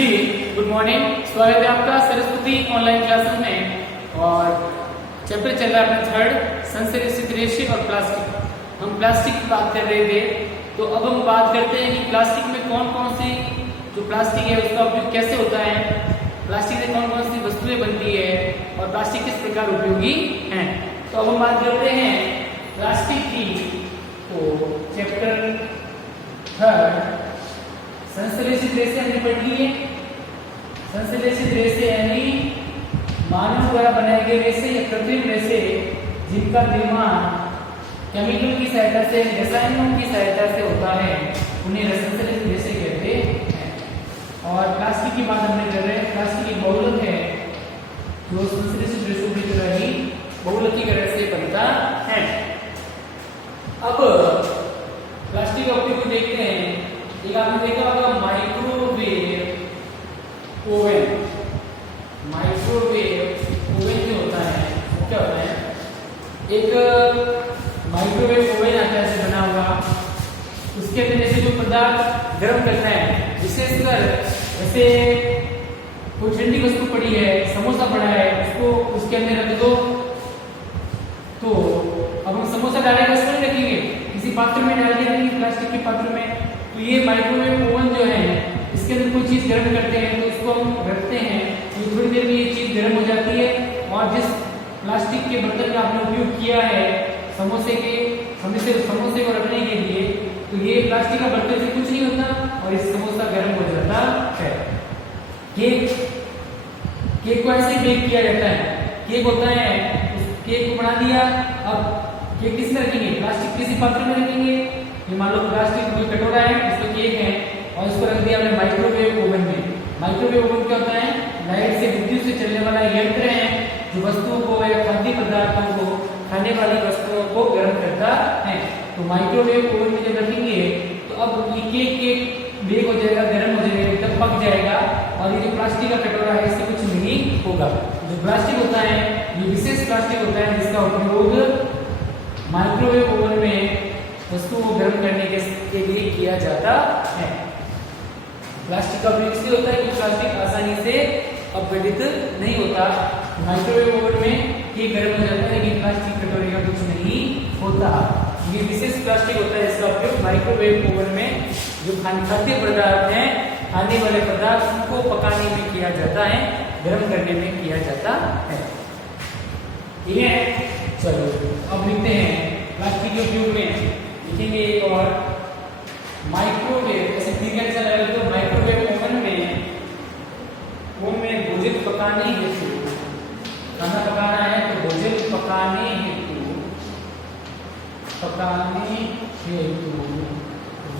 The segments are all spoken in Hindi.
जी गुड मॉर्निंग। स्वागत है आपका सरस्वती ऑनलाइन क्लासेस में। और चैप्टर चल रहा है अपना थर्ड, संश्लेषित रेशे और प्लास्टिक। हम प्लास्टिक की बात कर रहे थे, तो अब हम बात करते हैं कि प्लास्टिक में कौन कौन सी जो प्लास्टिक है उसका उपयोग कैसे होता है, प्लास्टिक से कौन कौन सी वस्तुएं बनती है और प्लास्टिक किस प्रकार उपयोगी है। तो अब हम बात करते हैं प्लास्टिक की। तो चैप्टर थर्ड संश्लेषित रेशे हमने पढ़ ली है। संश्लेषित रेशे यानी मानव द्वारा बनाए गए रेशे या कृत्रिम रेशे जिनका निर्माण केमिकल की सहायता से, रसायनों की सहायता से होता है, उन्हें संश्लेषित रेशे कहते हैं। और प्लास्टिक की बात हमने कर रहे हैं। प्लास्टिक एक बहुलक है जो संश्लेषित रेशों की तरह ही बहुलकीकरण से बनता है। अब प्लास्टिक का उपयोग देखते हैं। एक आपने देखा होगा माइक्रोवेव ओवन। माइक्रोवेव ओवन जो होता है वो क्या होता है, एक माइक्रोवेव ओवन आता है ऐसे बना हुआ। उसके अंदर जैसे जो पदार्थ गर्म करता है, विशेषकर जैसे कोई ठंडी वस्तु पड़ी है, समोसा पड़ा है, उसको उसके अंदर रख दो। तो अब हम समोसा डालेंगे, उसको नहीं रखेंगे, किसी पात्र में डाल के रखेंगे, प्लास्टिक के पात्र में। तो ये माइक्रोवेव ओवन जो है, इसके अंदर कोई चीज गर्म करते हैं तो इसको हम रखते हैं, तो थोड़ी देर में ये चीज गर्म हो जाती है। और जिस प्लास्टिक के बर्तन का आपने उपयोग किया है समोसे को रखने के लिए, तो ये प्लास्टिक का बर्तन से कुछ नहीं होता और इस समोसा गर्म हो जाता है। केक को ऐसे बेक किया जाता है। केक होता है, उस केक को बना दिया। अब केक किस में रखेंगे, प्लास्टिक किसी पात्र में रखेंगे। ये मान लो प्लास्टिक कोई कटोरा है, इसमें केक है और इसको रख दिया हमने माइक्रोवेव ओवन में। माइक्रोवेव ओवन क्या होता है, लाइट से, विद्युत से चलने वाला यंत्र है जो वस्तुओं को या खाद्य पदार्थों को, खाने वाली वस्तुओं को गर्म करता है। तो माइक्रोवेव ओवन में जब रखेंगे तो अब ये केक बेक हो जाएगा, गर्म हो जाएगा, एकदम पक जाएगा। और ये जो प्लास्टिक का कटोरा है इससे कुछ नहीं होगा। जो प्लास्टिक होता है ये विशेष प्लास्टिक होता है जिसका उपयोग माइक्रोवेव ओवन में वस्तुओं को गर्म करने के लिए किया जाता है। प्लास्टिक का उपयोग इसलिए होता है कि प्लास्टिक आसानी से अपघटित नहीं होता। माइक्रोवेव ओवन में ये गर्म हो जाता है, लेकिन प्लास्टिक कटोरे का कुछ नहीं होता। ये विशेष प्लास्टिक होता है, इसका उपयोग माइक्रोवेव ओवन में जो खाद्य पदार्थ हैं, खाने वाले पदार्थ, उनको पकाने में किया जाता है, गर्म करने में किया जाता है। ठीक है, चलो अब लिखते हैं प्लास्टिक के उपयोग में। लिखेंगे एक और माइक्रोवेव, ऐसे ठीक है, चला तो माइक्रोवेव ओवन में भोजन पकाने हेतु, खाना पकाना है तो भोजन पकाने हेतु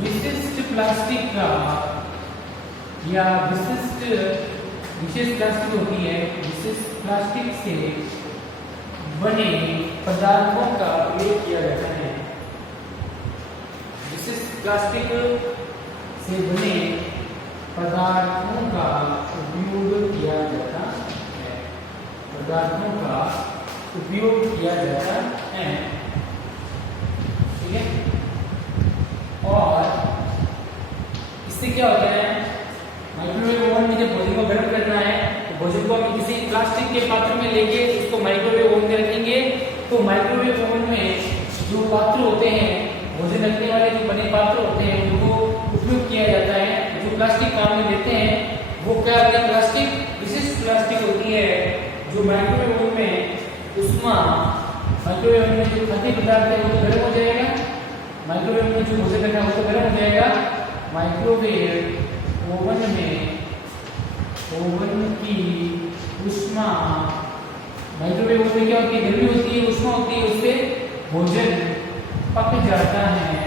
विशिष्ट प्लास्टिक का या विशेष प्लास्टिक होती है, विशिष्ट प्लास्टिक से बने पदार्थों का प्रयोग किया जाता है। विशिष्ट प्लास्टिक से बने पदार्थों का उपयोग किया जाता है। पदार्थों का उपयोग किया जाता है, ठीक है। और इससे क्या होता है, माइक्रोवेव ओवन में जब भोजन को गर्म करना है तो भोजन को हम किसी प्लास्टिक के पात्र में लेके उसको माइक्रोवेव ओवन में रखेंगे। तो माइक्रोवेव ओवन में जो पात्र होते हैं, भोजन रखने वाले जो बने पात्र होते हैं, उनको उपयोग किया जाता है। जो प्लास्टिक काम में लेते हैं वो क्या होती है, प्लास्टिक, विशिष्ट प्लास्टिक होती है जो माइक्रोवेव ओवन में माइक्रोवेव ओवन में जो खाद्य पदार्थ है वो तो गर्म हो जाएगा, माइक्रोवेव में जो भोजन रखा है वो तो गर्म हो जाएगा। माइक्रोवेव ओवन में ओवन की ऊष्मा, माइक्रोवेव ओवन में क्या होती है, गर्मी होती है, ऊष्मा होती है, उससे भोजन पक जाता है,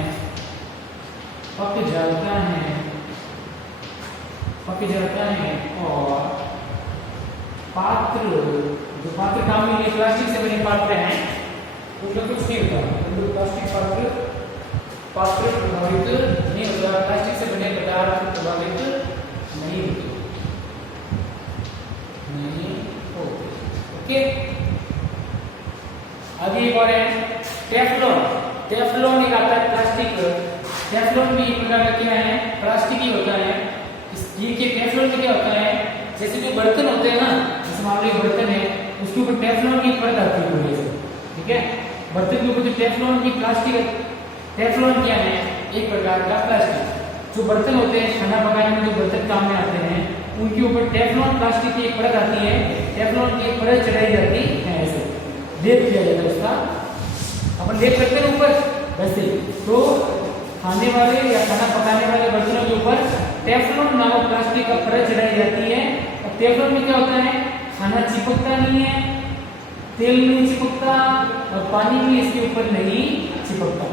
और पात्र, जो पात्र काम में प्लास्टिक से बने पात्र हैं उनका कुछ नहीं होता। प्लास्टिक पात्र प्रभावित नहीं होता, प्लास्टिक से बने पदार्थ प्रभावित नहीं होते। ओके, आगे एक और है टेफ्लॉन। टेफ्लॉन एक आता है प्लास्टिक। टेफ्लॉन भी एक प्रकार का क्या है, प्लास्टिक ही होता है। ये टेफ्लॉन में क्या होता है, जैसे जो बर्तन होते हैं ना, जैसे मान लो ये बर्तन है, उसके ऊपर टेफ्लॉन की परत आती है पूरी से, ठीक है। बर्तन के ऊपर जो टेफ्लॉन की प्लास्टिक, टेफ्लॉन क्या है, एक प्रकार का प्लास्टिक। जो बर्तन होते हैं खाना पकाने में जो बर्तन काम में आते हैं, उनके ऊपर टेफ्लॉन प्लास्टिक की एक परत आती है, टेफ्लॉन की एक परत चढ़ाई जाती है, ऐसे लेप किया जाता है उसका। अपन लेप करते हैं ऊपर वैसे, तो खाने वाले या खाना पकाने वाले बर्तनों के ऊपर टेफ्लॉन नामक प्लास्टिक का परत चढ़ाई जाती है। और टेफ्लॉन में क्या होता है, खाना चिपकता नहीं है, तेल नहीं चिपकता और पानी भी इसके ऊपर नहीं चिपकता।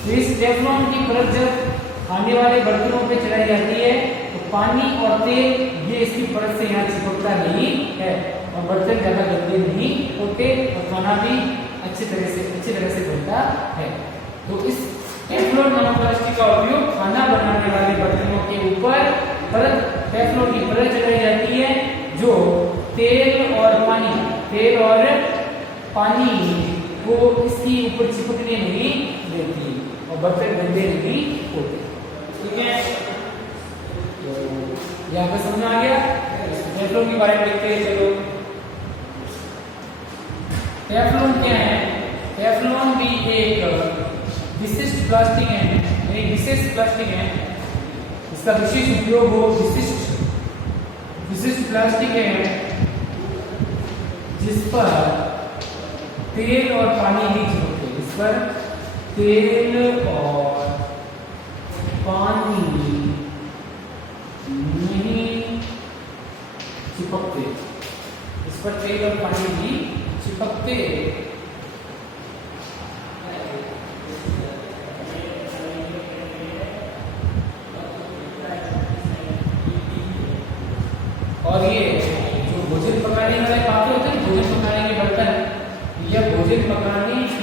तो इस टेफ्लॉन की परत जब खाने वाले बर्तनों पे चढ़ाई जाती है तो पानी और तेल ये इसकी परत से यहाँ चिपकता नहीं है और बर्तन ज्यादा गंदे नहीं होते और खाना भी अच्छी तरह से बनता है। तो इस टेफ्लॉन नामक प्लास्टिक का उपयोग खाना बनाने वाले बर्तनों के ऊपर परत, टेफ्लॉन की परत चढ़ाई जाती है जो तेल और पानी को इसकी ऊपर चिपकने नहीं देती और बर्तन गंदे नहीं होते, ठीक है। तो यहाँ पे समझ आ गया। टेफ्लॉन के बारे में देखते हैं, चलो। टेफ्लॉन क्या है, टेफ्लॉन भी एक विशिष्ट प्लास्टिक है, एक विशेष प्लास्टिक है, इसका विशेष उपयोग हो, विशिष्ट प्लास्टिक है जिस पर तेल और पानी नहीं चिपकते, इस पर तेल और पानी नहीं चिपकते, इस पर तेल और पानी भी चिपकते। और ये जो भोजन पकाने वाले पात्र होते हैं, भोजन पकाने के बर्तन, या भोजन पकाने के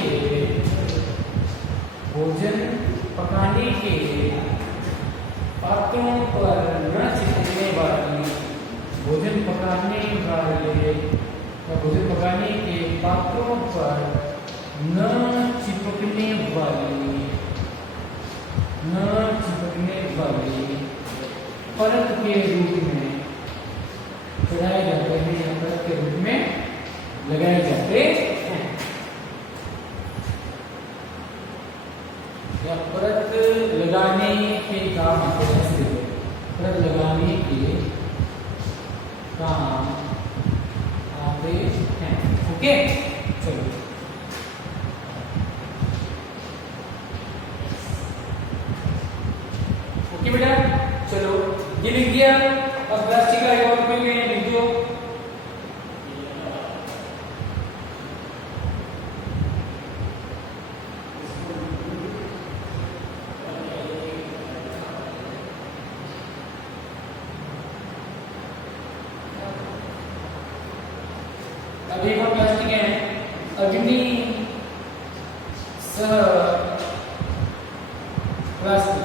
पात्रों पर न चिपकने वाली, भोजन पकाने वाले या भोजन पकाने के पात्रों पर न चिपकने वाली परत के रूप में चढ़ाए जाते हैं या परत के रूप में लगाए जाते हैं, या परत लगाने के काम आते हैं, परत लगाने के काम आते हैं, ओके। चलो ओके बेटा, चलो ये लिख दिया। अब प्लास्टिक का एक और उपयोग है, लिख दो। अब एक और प्लास्टिक है, अग्नि सह प्लास्टिक,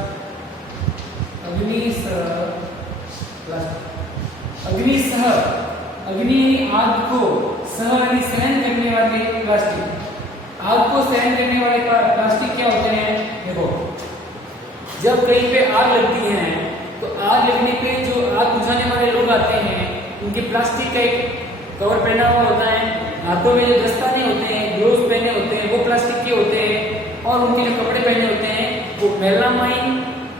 अग्नि आग को सहन करने वाले प्लास्टिक, आग को सहन करने वाले प्लास्टिक क्या होते हैं, देखो जब कहीं पे आग लगती है तो आग लगने पे जो आग बुझाने वाले लोग आते हैं उनके प्लास्टिक का एक कवर पहना हुआ होता है, हाथों में जो दस्ताने होते हैं, ग्लोव्स पहने होते हैं वो प्लास्टिक के होते हैं, और उनके जो कपड़े पहने होते हैं वो मेलामाइन,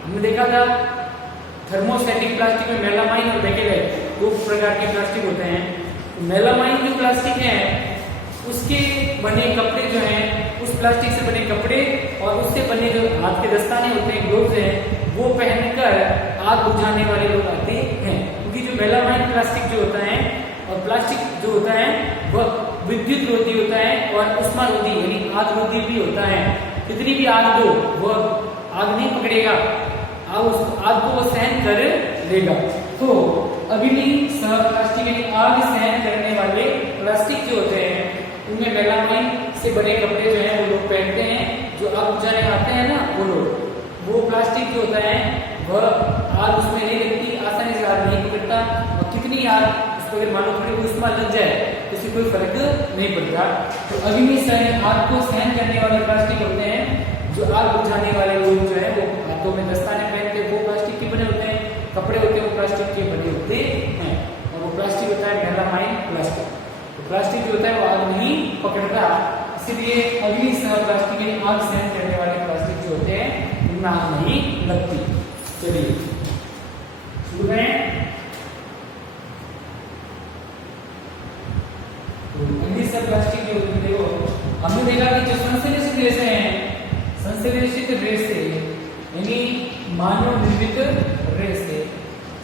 हमने देखा था थर्मोस्टेटिक प्लास्टिक में मेलामाइन और बेकेलाइट दो प्रकार के प्लास्टिक होते हैं। मेलामाइन जो प्लास्टिक है उसके बने कपड़े जो हैं, उस प्लास्टिक से बने कपड़े और उससे बने जो हाथ के दस्ताने होते हैं, ग्लोव्स हैं, वो पहनकर आग बुझाने वाले लोग आते हैं। क्योंकि जो मेलामाइन प्लास्टिक जो होता है और प्लास्टिक जो होता है वह विद्युत रोधी होता है और उष्मा रोधी यानी आग रोधी भी होता है। कितनी भी आग दो वह आग नहीं पकड़ेगा, आग को वो सहन कर लेगा। तो अग्नि सह प्लास्टिक यानी आग सहन करने वाले प्लास्टिक जो होते हैं उनमें मेलामाइन से बने कपड़े जो हैं वो लोग पहनते हैं, जो आग बुझाने आते हैं ना वो लोग। वो प्लास्टिक जो होता है वह आग उसमें नहीं लगती, आसानी से आग नहीं पकड़ता, और कितनी आग उस पर अगर मानो थोड़ी उष्मा लग जाए तो उससे कोई फर्क नहीं पड़ता। तो अग्नि सह आग को सहन करने वाले प्लास्टिक होते हैं, जो आग बुझाने वाले लोग जो है वो हाथों में दस्ताने पहनते हैं वो प्लास्टिक के बने होते हैं, कपड़े होते हैं वो प्लास्टिक के बने होते हैं, और वो प्लास्टिक होता है मेलामाइन प्लास्टिक। तो प्लास्टिक जो होता है वो आग नहीं पकड़ता, इसलिए अग्नि सह प्लास्टिक यानी आग सहन करने वाले प्लास्टिक जो होते हैं उनमें आग नहीं लगती। चलिए शुरू करें। तो अग्नि सह प्लास्टिक जो होते हैं, देखो हमने देखा कि जो संश्लेषित रेशे हैं, संश्लेषित रेशे यानी मानव निर्मित रेशे।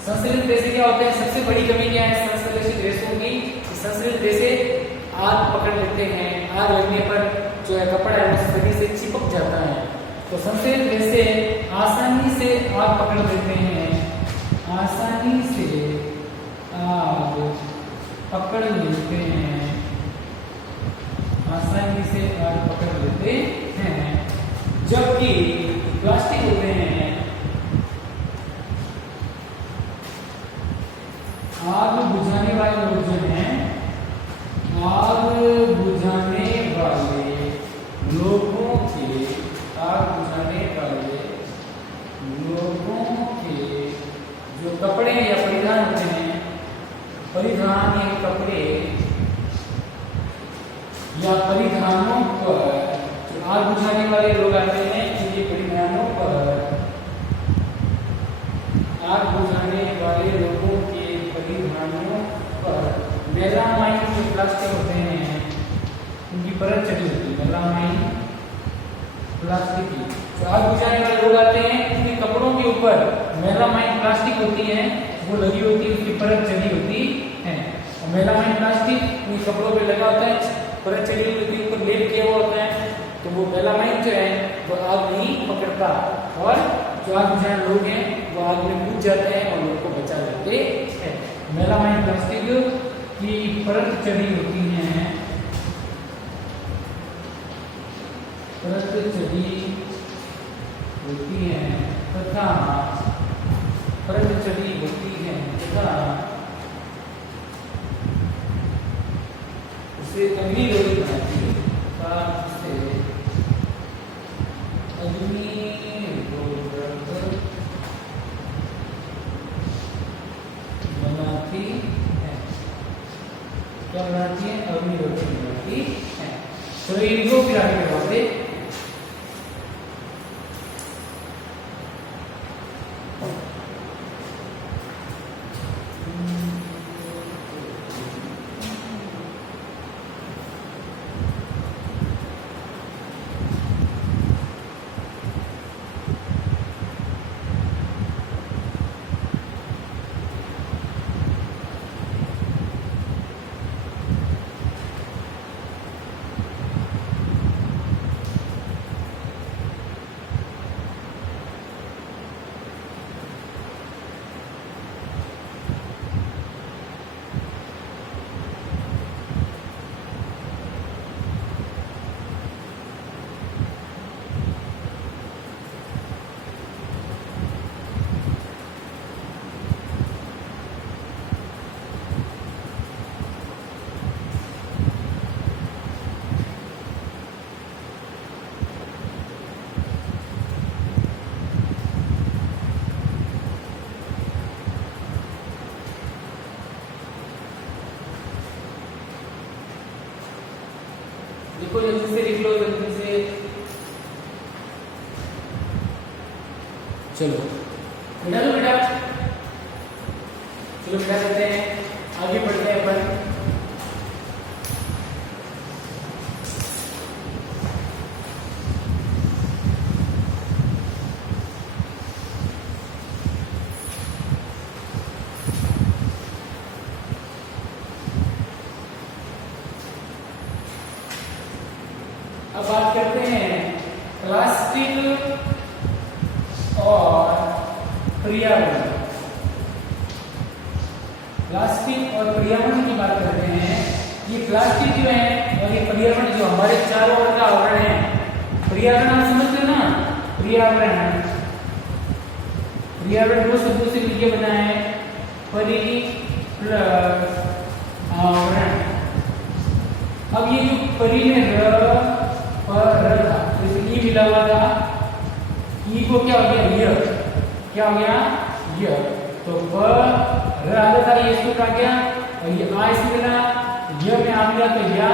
संश्लेषित रेशे क्या होते हैं? सबसे बड़ी कमी क्या है संश्लेषित रेशों की? संश्लेषित रेशे आग पकड़ लेते हैं, आग लगने पर जो है कपड़ा है वो सभी से चिपक जाता है। तो संश्लेषित रेशे आसानी से आग पकड़ लेते हैं, आसानी से आग पकड़ लेते हैं, आसानी से आग पकड़ लेते हैं। जबकि प्लास्टिक होते हैं आग बुझाने वाले लोग जो हैं, आग बुझाने वाले लोगों के, आग बुझाने वाले लोगों के जो कपड़े या परिधान होते हैं, परिधान या कपड़े या परिधानों पर जो आग बुझाने वाले लोग आते हैं, इनके परिधानों पर, आग बुझाने वाले लोगों के परिधानों पर मेलामाइन जो प्लास्टिक होते हैं उनकी परत चढ़ी होती है, मेलामाइन प्लास्टिक की। जो आग बुझाने वाले लोग आते हैं उनके कपड़ों के ऊपर मेलामाइन प्लास्टिक होती है, वो लगी होती है, उसकी परत चढ़ी होती है। और मेलामाइन प्लास्टिक उन कपड़ों पे लगा होता है, परत चढ़ी होती है, ऊपर लेप किया हुआ होता है, तो वो मेलामाइन जो है वो आग नहीं पकड़ता, और जो आग बुझाने लोग हैं वो आग में कूद जाते हैं और लोग को बचा लेते हैं। मेलामाइन प्लास्टिक की परत चढ़ी होती है, परत चढ़ी होती है तथा परत चढ़ी होती है तथा उसे अग्नि रोधी बनाती है, उसे अग्नि बनाती है। क्या बनाती है? अग्नि रोधी बनाती है। तो इनको फिर आगे बढ़ाते देखो जल्दी से लिख लो, जल्दी से। चलो बेटा, लो बेटा, चलो बेटा करते हैं, आगे बढ़ते हैं अपन। अब बात करते हैं प्लास्टिक और पर्यावरण। प्लास्टिक और पर्यावरण की बात करते हैं। ये प्लास्टिक जो है और ये पर्यावरण जो हमारे चारों ओर का आवरण है, पर्यावरण आप समझते हो ना, पर्यावरण, पर्यावरण दो शब्दों से मिलकर बना है, परि प्लस आवरण। अब ये जो परि में र पर था, जैसे ई मिला हुआ था, ई को क्या हो गया य, क्या हो गया य, तो प र आधा था, ये इसको आ गया और ये आ इसमें मिला, य में आ गया तो या,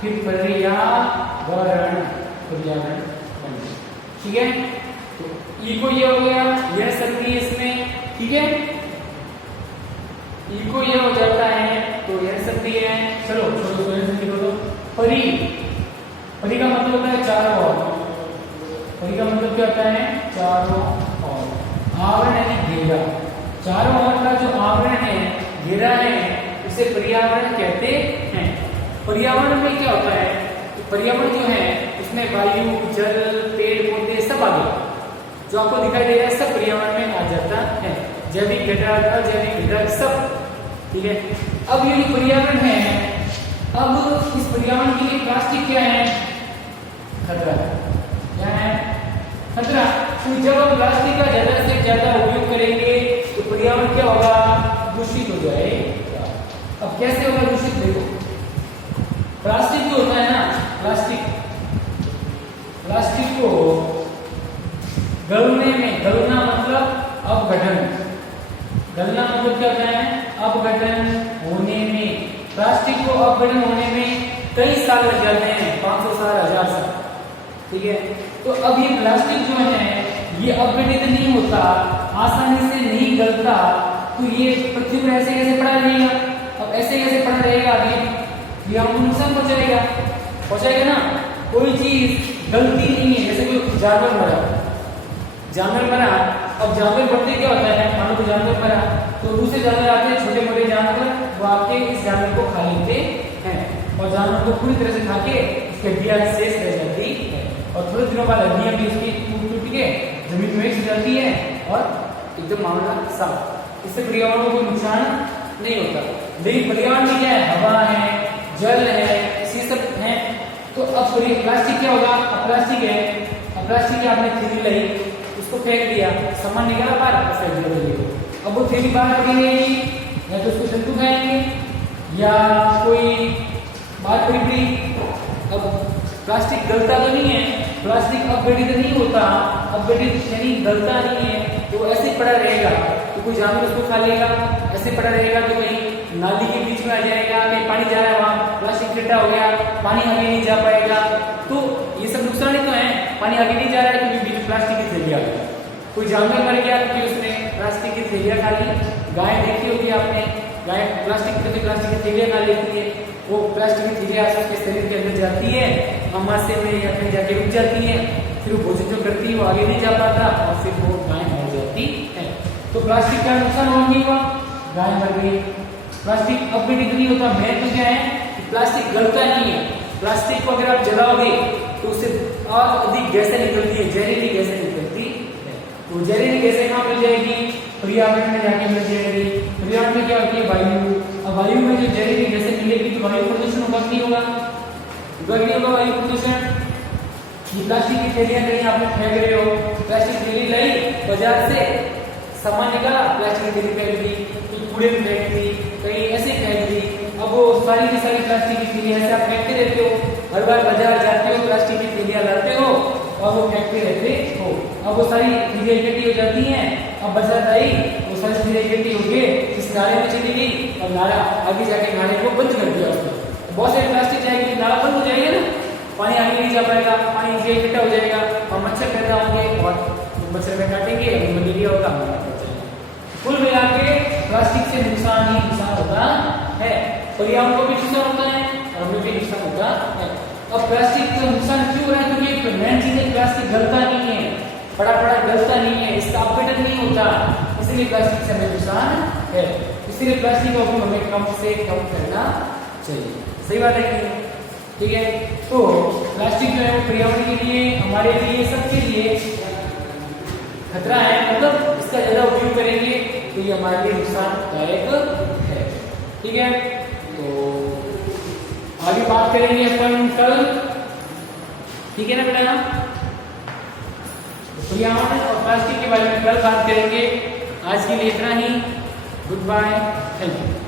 फिर पर्यावरण, पर्यावरण बन गया। ठीक है, तो ई को ये हो गया, यह शक्ति है इसमें। ठीक है, ई को ये हो जाता है तो यह शक्ति है। चलो लिखो तो परी, परी का मतलब होता है चारों ओर, परी का मतलब क्या होता है चारों ओर, आवरण यानी घेरा, चारों ओर का जो आवरण है, घेरा है, उसे पर्यावरण कहते हैं। पर्यावरण में क्या होता है, तो पर्यावरण जो है उसमें वायु, जल, पेड़ पौधे सब आ गए, जो आपको दिखाई दे रहा है सब पर्यावरण में आ जाता है, जैविक घटक, अजैविक घटक सब। ठीक है, अब ये पर्यावरण है, अब इस पर्यावरण के लिए प्लास्टिक क्या है, खतरा, क्या है खतरा। तो जब हम प्लास्टिक का ज्यादा से ज्यादा उपयोग करेंगे तो पर्यावरण क्या होगा, दूषित हो जाएगा। अब कैसे होगा दूषित, देखो प्लास्टिक जो होता है ना, प्लास्टिक को गलने में, गलना मतलब अपघटन, गलना मतलब क्या होता है अपघटन होने में, प्लास्टिक को अपघटन होने में कई साल लग जाते हैं, 500 साल, 1000 साल। ठीक है, तो अब ये प्लास्टिक जो है ये अपघटित नहीं होता, आसानी से नहीं गलता, तो ये पृथ्वी पर ऐसे कैसे पड़ा रहेगा। अब ऐसे कैसे पड़ा रहेगा, अभी ये हमको नुकसान पहुंचाएगा ना। कोई चीज गलती नहीं है, जैसे कोई जानवर मरा, अब जानवर बढ़ते क्या होता है, मानो तो जानवर मरा तो दूसरे जानवर आते हैं, छोटे मोटे जानवर, वो आके इस जानवर को खा लेते हैं और जानवर को पूरी तरह से खा के इसकी हड्डियां शेष रह जाती है और थोड़े दिनों बाद हड्डियां भी उसकी टूट के जमीन में मिक्स हो जाती है और एकदम मामला साफ। इससे पर्यावरण को कोई नुकसान नहीं होता। लेकिन पर्यावरण में क्या है, हवा है, जल है, इसी सब है। तो अब प्लास्टिक क्या होगा, अब प्लास्टिक है, आपने थैली लाई, उसको फेंक दिया, सामान निकाला बाहर, फेंक दिया। अब वो थैली बाहर पड़ी रहेगी, या तो उसको जंतु खाएंगे या कोई बात पड़ी। अब प्लास्टिक गलता तो नहीं है, प्लास्टिक अपघटित नहीं होता, अपघटित यानी गलता नहीं है, तो ऐसे पड़ा रहेगा, तो कोई जानवर उसको खा लेगा, ऐसे पड़ा रहेगा तो कहीं नाली के बीच में आ जाएगा, कहीं पानी जा रहा है वहां प्लास्टिक इकट्ठा हो गया, पानी आगे नहीं जा पाएगा, तो ये सब नुकसान ही तो है। पानी आगे नहीं जा रहा है क्योंकि बीच में प्लास्टिक की थैलियां, कोई जानवर मर गया क्योंकि उसने प्लास्टिक की थैलियां खा ली। गाय देखी होगी आपने, गाय प्लास्टिक की थैलियां खा लेती है, वो प्लास्टिक की थैलियां उसके शरीर के अंदर जाती है, अमाशय में या कहीं जाके रुक जाती है, फिर वो भोजन जो करती है वो आगे नहीं जा पाता और फिर वो गाय मर जाती है। तो प्लास्टिक का नुकसान हो नहीं हुआ, गाय मर गई। प्लास्टिक अपघटित नहीं होता, मेन तो क्या है कि प्लास्टिक गलता नहीं है। प्लास्टिक को अगर आप जलाओगे तो उससे और अधिक गैसें निकलती है, जहरीली गैसें निकलती है। तो जहरीली गैसें कहाँ मिल जाएगी, पर्यावरण में जाके मिल जाएगी। पर्यावरण में क्या होती है, वायु। अब वायु में जो जहरीली गैसें मिलेगी तो वायु प्रदूषण होगा नहीं होगा, वायु प्रदूषण। प्लास्टिक की थैलियां कहीं आपने फेंक रहे हो, प्लास्टिक थैली लाई बाजार से, सामान निकाला, प्लास्टिक की थैली फेंक दी, कुछ कूड़े में फेंक दी, कहीं ऐसे फेंक दी। अब वो सारी की सारी प्लास्टिक की थैलियां ऐसे आप फेंकते रहते हो, हर बार बाजार जाते हो प्लास्टिक की थैलियां लाते हो और वो फेंकते रहते हो। अब वो सारी थैलियां इकट्ठी हो जाती हैं, अब बरसात आई, वो सारी थैलियां इकट्ठी होके इस नाले में चली गई और नाला आगे जाके नाले को बंद कर दिया उसने। बहुत सारी प्लास्टिक जाएगी, नाला बंद हो जाएगा ना, पानी आगे नहीं जा पाएगा, पानी नीचे इकट्ठा हो जाएगा और मच्छर पैदा होंगे और मच्छर में काटेंगे, मलेरिया होगा। कुल मिला के प्लास्टिक से नुकसान ही नुकसान होता है, पर्यावरण को भी नुकसान होता है और हमें भी नुकसान होता है। अब प्लास्टिक का नुकसान क्यों हो रहा है, क्योंकि मेन चीज है प्लास्टिक गलता नहीं है, बड़ा गलता नहीं है, इसका अपघटन नहीं होता, इसलिए प्लास्टिक से हमें नुकसान है। इसलिए प्लास्टिक का उपयोग हमें कम से कम करना चाहिए। सही बात है कि ठीक है। तो प्लास्टिक जो है पर्यावरण के लिए, हमारे लिए, सबके लिए खतरा है, मतलब इसका ज्यादा उपयोग करेंगे तो ये हमारे लिए नुकसानदायक है। ठीक है, तो आगे बात करेंगे अपन कल, ठीक है ना बेटा। पर्यावरण और प्लास्टिक के बारे में कल बात करेंगे। आज के लिए इतना ही, गुड बाय, थैंक यू।